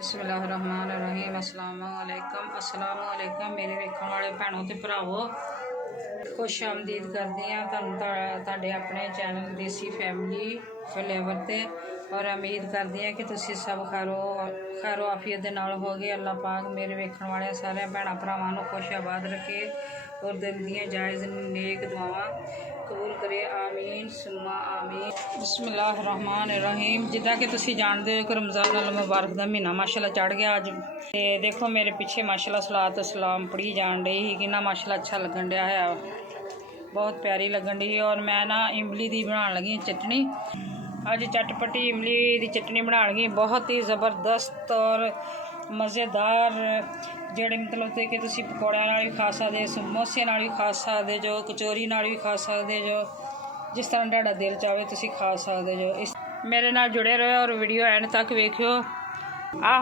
बिस्मिल्लाहिर्रहमानिर्रहीम अस्सलाम वालेकुम मेरे वेखण वाले भैनों ते भरावो खुश आमदीद करदी हाँ तुहाडे अपने चैनल देसी फैमिली फ्लेवर ते और उम्मीद करदी हाँ कि तुसीं सब खैरो आफियत दे नाल होगे। अल्लाह पाक मेरे वेखण वाले सारे भैन भरावां नूं खुश आबाद रखे और दिल दीयां जायज़ नेक दुआवां कबूल करे। आमीन सुम्मा आमीन। बिस्मिल्लाहिर्रहमानिर्रहीम। जिदा कि तुसीं जानते हो कि रमज़ान अल मुबारक का महीना माशाल्लाह चढ़ गया अज। ते देखो मेरे पिछे माशाल्लाह सलात सलाम पढ़ी जान डई ही कि ना माशाल्लाह अच्छा लगन डया है, बहुत प्यारी लगन डी। और मैं ना इमली दी बनाने लगी चटनी। अज चटपटी इमली दी चटनी बना लगी, बहुत ही ज़बरदस्त और मज़ेदार, ਜਿਹੜੇ मतलब ਤੇ कि तुसीं पकौड़ियां नाल भी खा सकदे, समोसिਆਂ नाल भी खा सकदे जो, कचौरी नाल भी खा सकदे जो, जिस तरह तुहाडा दिल चाहे तुसीं खा सकदे जो। इस मेरे नाल जुड़े रहो और वीडियो एंड तक वेखियो।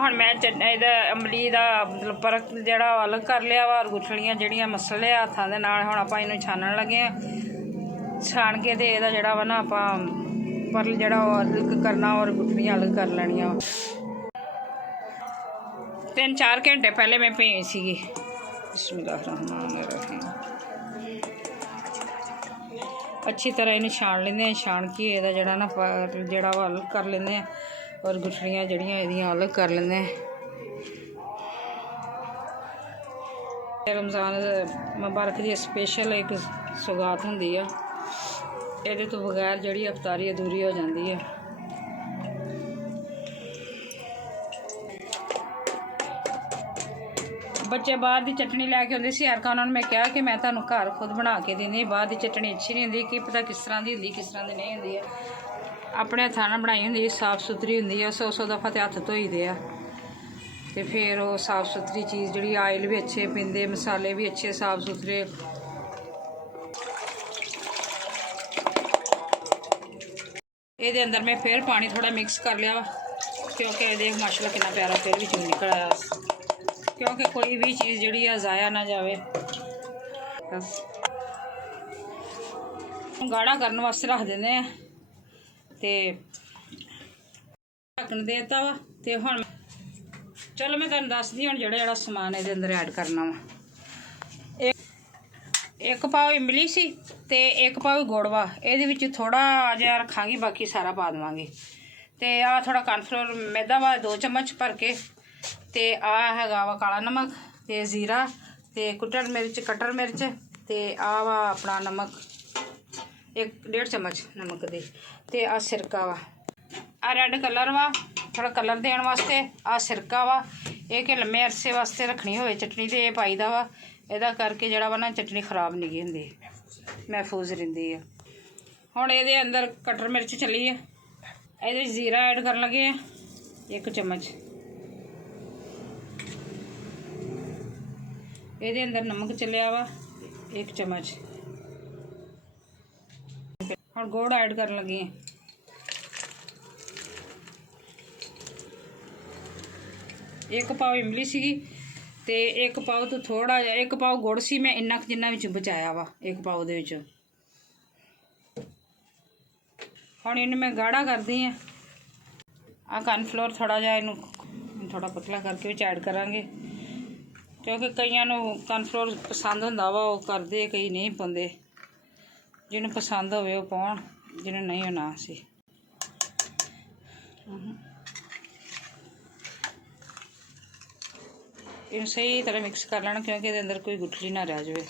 हुण मैं इहदा इमली दा मतलब परक जिहड़ा अलग कर लिया वा और गुठलियां जिहड़ियां मसल लिया हत्थां दे नाल। हुण आपां इहनूं छानण लगे आ। छान के ते इहदा जिहड़ा वा ना आपां परल जिहड़ा अलग करना और गुठलियां अलग कर लैणियां। 3-4 घंटे पहले मैं भई सीगी। बिस्मिल्लाहिर्रहमानिर्रहीम। अच्छी तरह इन्हें छान लेंदे, छान के इहदा जिहड़ा ना जिहड़ा वा अलग कर लेंदे और गुठलियां जिहड़ियां इहदियां अलग कर लेंदे। रमज़ान मुबारक दी स्पेशल एक सौगात हुंदी आ, इहदे तो बगैर जिहड़ी अफतारी अधूरी हो जाती है। बच्चे बाहर की चटनी लैके आते सी, हरका उन्होंने मैं कहा कि मैं तुहानूं घर खुद बना के देनी, बाहर की चटनी अच्छी नहीं होंदी, कि पता किस तरह की होंदी किस तरह की नहीं होंदी है। अपने हत्थां नाल बनाई होंदी, साफ सुथरी होंदी है, 100 दफ़ा ते हत्थ धोई दे आ ते फिर वो साफ सुथरी चीज़ जिहड़ी आयल भी अच्छे पींदे, मसाले भी अच्छे साफ सुथरे। ये अंदर मैं फिर पानी थोड़ा मिक्स कर लिया क्योंकि ये माशाल्लाह कितना प्यारा फिर भी चून निकल आया, क्योंकि कोई भी चीज़ जिहड़ी है ज़ाया ना जाए। बस गाढ़ा करने वास्ते रख देंगे ते ढक्कन देता वा। ते हुण चलो मैं तुहानूं दसदी हुण जेह्ड़ा समान इहदे अंदर ऐड करना वा। एक पाव इमली सी ते एक पाव गुड़ वा, इहदे विच थोड़ा जिहा रखांगी, बाकी सारा पा देवांगे। ते आ थोड़ा कॉर्नफ्लोर मैदा वा 2 चम्मच भर के, ते आ हैगा वा काला नमक ते जीरा ते कटर मिर्च ते आ वा अपना नमक 1-1.5 चम्मच नमक दे, ते आ सिरका वा, आ रेड कलर वा थोड़ा कलर देने वास्ते, आ सिरका वा ये कि लम्मे अरसे वास्ते रखनी होवे चटनी ते पाईदा वा। इहदा करके जिहड़ा वा ना चटनी खराब नहीं होंदी, महफूज रहिंदी है। हुण इहदे अंदर कटर मिर्च चली है, इहदे जीरा ऐड करन लगे 1 चम्मच, इहदे अंदर नमक चलिया वा 1 चम्मच। हुण गुड़ ऐड करन लगी हैं, एक पाव इमली सीगी ते 1 पाव तो थोड़ा 1 पाव गुड़ सी, मैं इन्ना जिन्ना विच बचाया वा 1 पाव दे विच। हुण इन्हूं मैं गाढ़ा करदी हाँ। आ कॉर्नफ्लोर थोड़ा जिहा इनू थोड़ा पतला करके विच ऐड करांगे, क्योंकि कईयां नूं कॉर्नफ्लोर पसंद हुंदा वा, वो करदे, कई नहीं पाउंदे। जिन्हूं पसंद होवे वो पाउण, जिन्हूं नहीं हो ना सी। इन्हूं सही तरह मिक्स कर लेना, क्योंकि इहदे अंदर कोई गुठली ना रह जाए।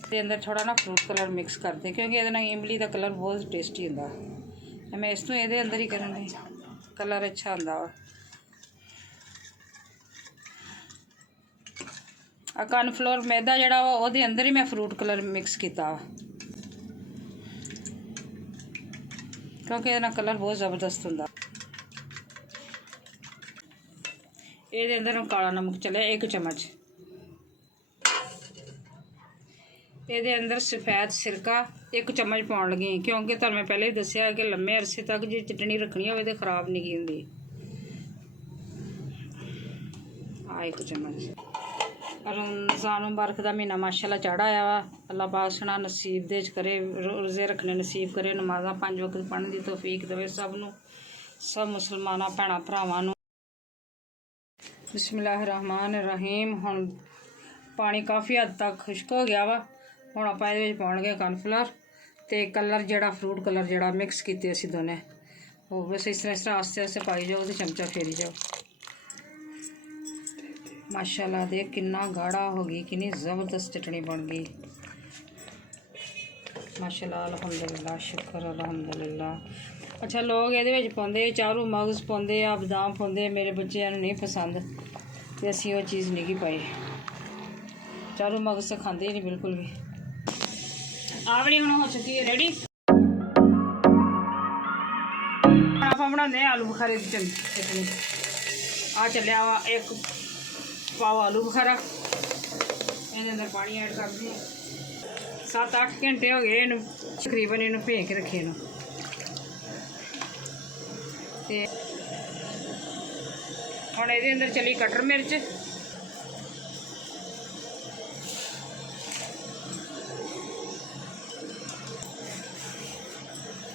इहदे अंदर थोड़ा ना फ्रूट कलर मिक्स कर दें, क्योंकि इहदे नाल इमली का कलर बहुत टेस्टी हुंदा। मैं इस तों इहदे अंदर ही करांगी, कलर अच्छा हुंदा वा। आ कॉर्नफ्लोर मैदा जिहड़ा वा उहदे अंदर ही मैं फ्रूट कलर मिक्स कीता वा, क्योंकि इहदे नाल कलर बहुत ज़बरदस्त हुंदा। इहदे अंदर काला नमक चलिया 1 चम्मच, इहदे अंदर सफेद सिरका 1 चम्मच पाउण लगी, क्योंकि तुहानूं मैं पहले भी दस्सिया कि लम्मे अरसे तक जे चटनी रखनी होवे तो खराब नहीं होंदी। आ 1 चम्मच। रमज़ान मुबारक का महीना माशाल्लाह चढ़ आया वा। अल्लाह पाक सोना नसीब दे करे, रोज़े रखने नसीब करे, नमाज़ां 5 वक्त पढ़ने की तौफीक देवे सब नूं। सब मुसलमाना भैणा भरावां नूं बिस्मिल्लाहिर्रहमानिर्रहीम। हुण पानी काफ़ी हद तक खुश्क हो गया वा। हुण आपां इहदे विच पाउणगे कॉर्नफ्लोर ते कलर जिहड़ा फ्रूट कलर जिहड़ा मिक्स कीते असीं दोने, वो बस इस तरह आस्ते आस्ते पाई जाओ ते चमचा फेरी जाओ। माशाल्लाह देख कितना गाढ़ा हो गई, कितनी ज़बरदस्त चटनी बन गई। माशाल्लाह अल्हम्दुलिल्लाह, शुक्र अल्हम्दुलिल्लाह। अच्छा लोग ये पाते चारू मगज़ पाते आ, बदाम पाते, मेरे बच्चों नहीं पसंद तो असी वो चीज़ नहीं पाई। चारू मगज़ तो खाते ही नहीं बिल्कुल भी। आवड़ी हम हो चुकी है रेडी। आप बनाते आलू बुखारे की चटनी। आ चलिया वा एक पाव आलू बुखारा, ये अंदर पानी ऐड कर दिया। 7-8 घंटे हो गए इनू तकरीबन इनू भे के रखे इनू। ते हुण इहदे अंदर चली कटर मिर्च,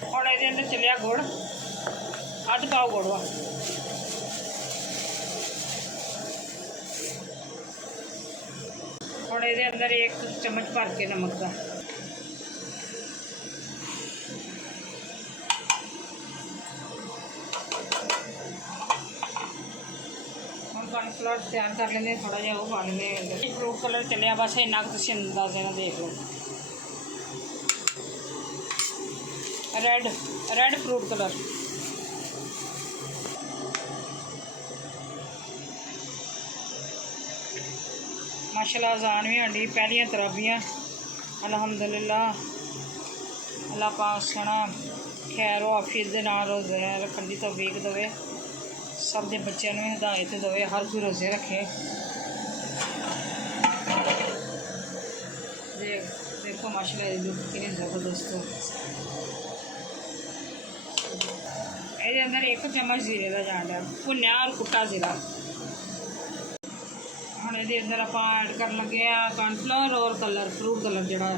हुण इहदे अंदर चलिया गुड़, अद्ध पाव गुड़ वा। हुण इहदे अंदर 1 चम्मच भर के नमक का, कॉर्नफ्लोर तैयार कर लेंगे, थोड़ा जहा वो पा लेंगे। फ्रूट कलर चलिया बस इन्ना कुछ अंदाजे ना देख लो। रेड फ्रूट कलर, माशाल्लाह अजान भी आंदी पहलियां तराबियां। अल्हम्दुलिल्लाह, अल्लाह पाक सोना खैर आफियत दे नाल रोज़े रखने की तौफीक देवे, सब दे बच्चों में हिदायत देवे, हर कोई रोज़े रखे। देखो माशाल्लाह कितनी ज़बरदस्त हो। ये अंदर 1 चम्मच जीरे का जान है, भुन्या और कुट्टा जीरा। हम ये अंदर आप ऐड कर लगे कॉर्नफ्लोर और कलर फ्रूट कलर जोड़ा।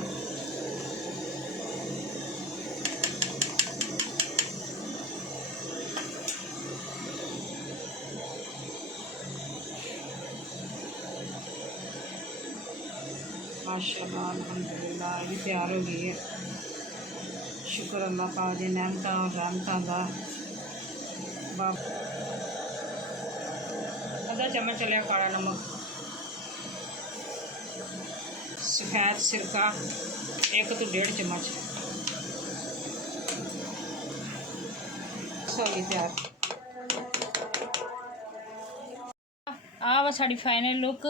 माशाल्लाह अल्हम्दुलिल्लाह ये भी तैयार हो गई है। शुक्र अल्लाह पाक दी नेमतां और रहमतां दा। आधा चम्मच चलिया काला नमक, सफ़ेद सिरका 1 तो 1.5 चम्मच। हो गई तैयार। आ वा साड़ी फाइनल लुक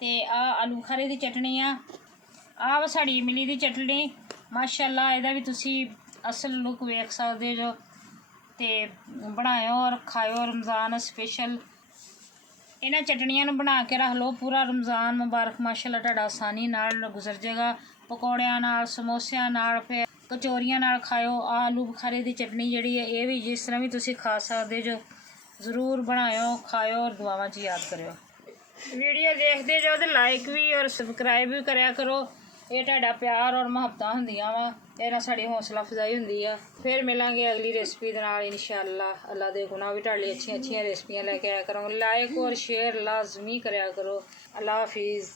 ते आ आलू बुखारे की चटनी आ वा साड़ी इमली की चटनी। माशाल्लाह इहदा भी तुसी असल लुक वेख सकदे जो ते बनाओ और खाओ रमज़ान स्पेशल। इन्हां चटनियां नूं बना के रख लो, पूरा रमज़ान मुबारक माशाल्लाह तुहाडा आसानी नाल गुजर जाएगा। पकौड़ियां नाल, समोसियां नाल, फिर कचौरियां नाल खाओ। आलू बुखारे की चटनी जिहड़ी है ये भी जिस तरह भी तुसी खा सकदे जो, ज़रूर बनाओ खाओ और दुआवां च याद करो। वीडियो देखते जाओ तो लाइक भी और सबसक्राइब भी करया करो। ये तुहाडा प्यार और मुहब्बतां हुंदियां वा, इहदे नाल साडी हौसला अफजाई हुंदी आ। फिर मिलांगे अगली रेसिपी दे नाल इंशाअल्लाह। अल्लाह दे गुनाह भी तुहाडे लिए अच्छियां रेसिपियां लेके आया करूँगी। लाइक और शेयर लाजमी करया करो। अल्लाह हाफिज़।